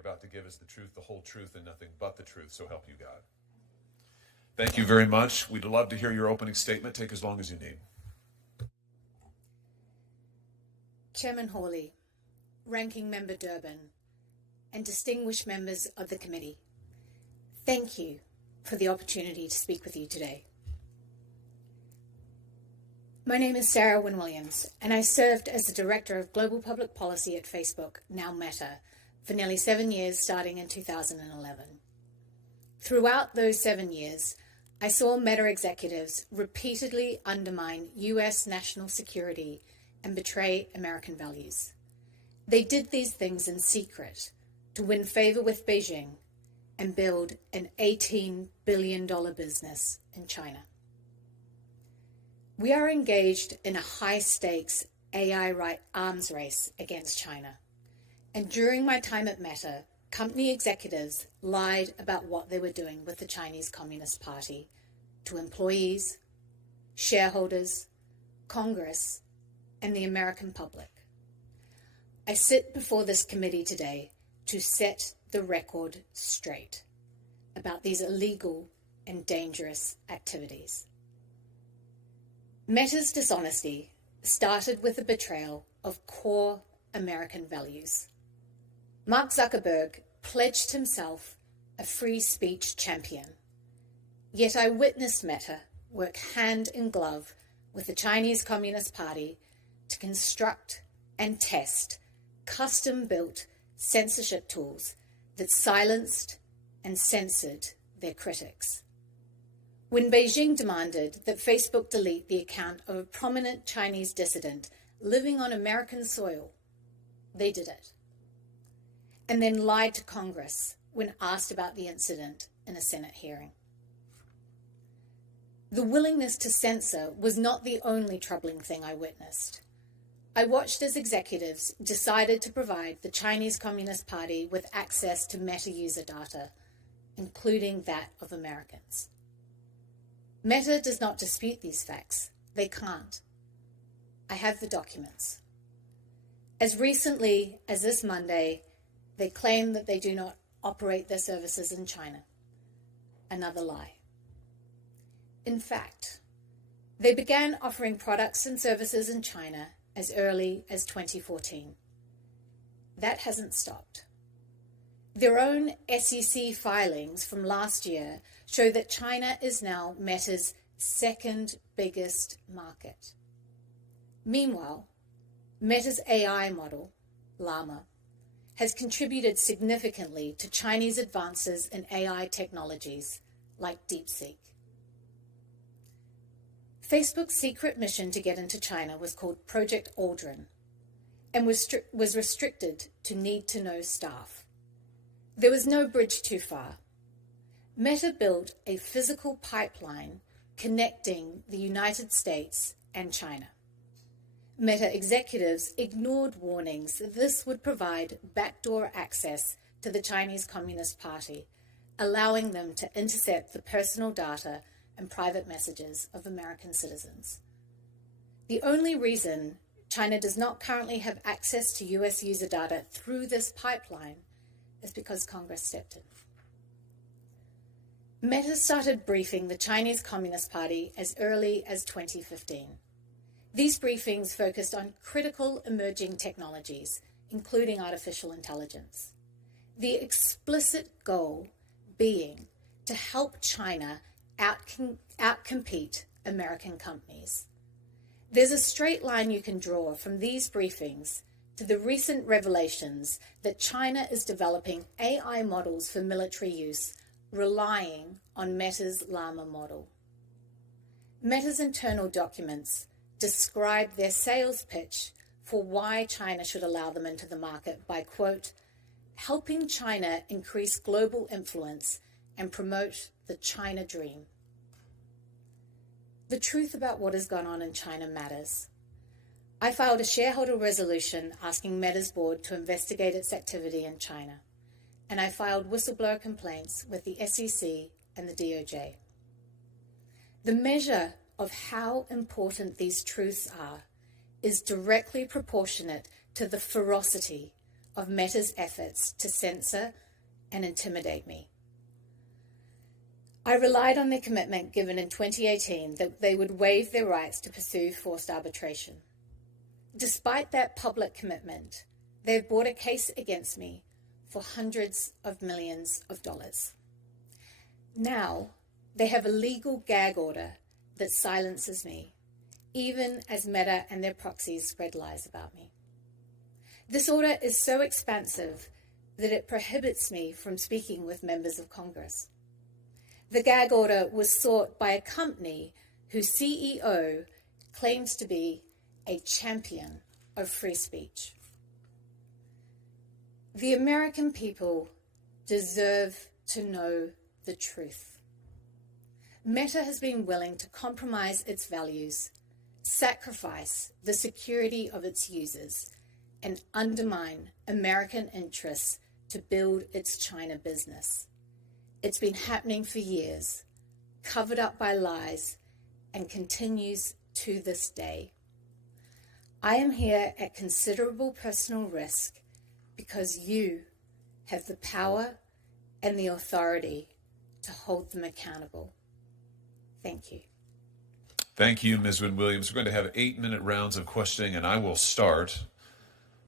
you're about to give is the truth, the whole truth, and nothing but the truth, so help you God. Thank you very much. We'd love to hear your opening statement. Take as long as you need. Chairman Hawley, Ranking Member Durbin, and distinguished members of the committee, thank you for the opportunity to speak with you today. My name is Sarah Wynne-Williams, and I served as the Director of Global Public Policy at Facebook, now Meta, for nearly 7 years, starting in 2011. Throughout those 7 years, I saw Meta executives repeatedly undermine US national security and betray American values. They did these things in secret to win favor with Beijing and build an $18 billion business in China. We are engaged in a high-stakes AI arms race against China. And during my time at Meta, company executives lied about what they were doing with the Chinese Communist Party to employees, shareholders, Congress, and the American public. I sit before this committee today to set the record straight about these illegal and dangerous activities. Meta's dishonesty started with the betrayal of core American values. Mark Zuckerberg pledged himself a free speech champion. Yet I witnessed Meta work hand in glove with the Chinese Communist Party to construct and test custom-built censorship tools that silenced and censored their critics. When Beijing demanded that Facebook delete the account of a prominent Chinese dissident living on American soil, they did it, and then lied to Congress when asked about the incident in a Senate hearing. The willingness to censor was not the only troubling thing I witnessed. I watched as executives decided to provide the Chinese Communist Party with access to Meta user data, including that of Americans. Meta does not dispute these facts. They can't. I have the documents. As recently as this Monday, they claim that they do not operate their services in China. Another lie. In fact, they began offering products and services in China as early as 2014. That hasn't stopped. Their own SEC filings from last year show that China is now Meta's second biggest market. Meanwhile, Meta's AI model, Llama, has contributed significantly to Chinese advances in AI technologies like DeepSeek. Facebook's secret mission to get into China was called Project Aldrin and was restricted to need-to-know staff. There was no bridge too far. Meta built a physical pipeline connecting the United States and China. Meta executives ignored warnings that this would provide backdoor access to the Chinese Communist Party, allowing them to intercept the personal data and private messages of American citizens. The only reason China does not currently have access to US user data through this pipeline is because Congress stepped in. Meta started briefing the Chinese Communist Party as early as 2015. These briefings focused on critical emerging technologies, including artificial intelligence. The explicit goal being to help China outcompete American companies. There's a straight line you can draw from these briefings to the recent revelations that China is developing AI models for military use, relying on Meta's Llama model. Meta's internal documents describe their sales pitch for why China should allow them into the market by, quote, helping China increase global influence and promote the China dream. The truth about what has gone on in China matters. I filed a shareholder resolution asking Meta's board to investigate its activity in China, and I filed whistleblower complaints with the SEC and the DOJ. The measure of how important these truths are is directly proportionate to the ferocity of Meta's efforts to censor and intimidate me. I relied on their commitment given in 2018 that they would waive their rights to pursue forced arbitration. Despite that public commitment, they've brought a case against me for hundreds of millions of dollars. Now, they have a legal gag order that silences me, even as Meta and their proxies spread lies about me. This order is so expansive that it prohibits me from speaking with members of Congress. The gag order was sought by a company whose CEO claims to be a champion of free speech. The American people deserve to know the truth. Meta has been willing to compromise its values, sacrifice the security of its users, and undermine American interests to build its China business. It's been happening for years, covered up by lies, and continues to this day. I am here at considerable personal risk because you have the power and the authority to hold them accountable. Thank you. Thank you, Ms. Wynne-Williams. We're going to have 8-minute rounds of questioning, and I will start.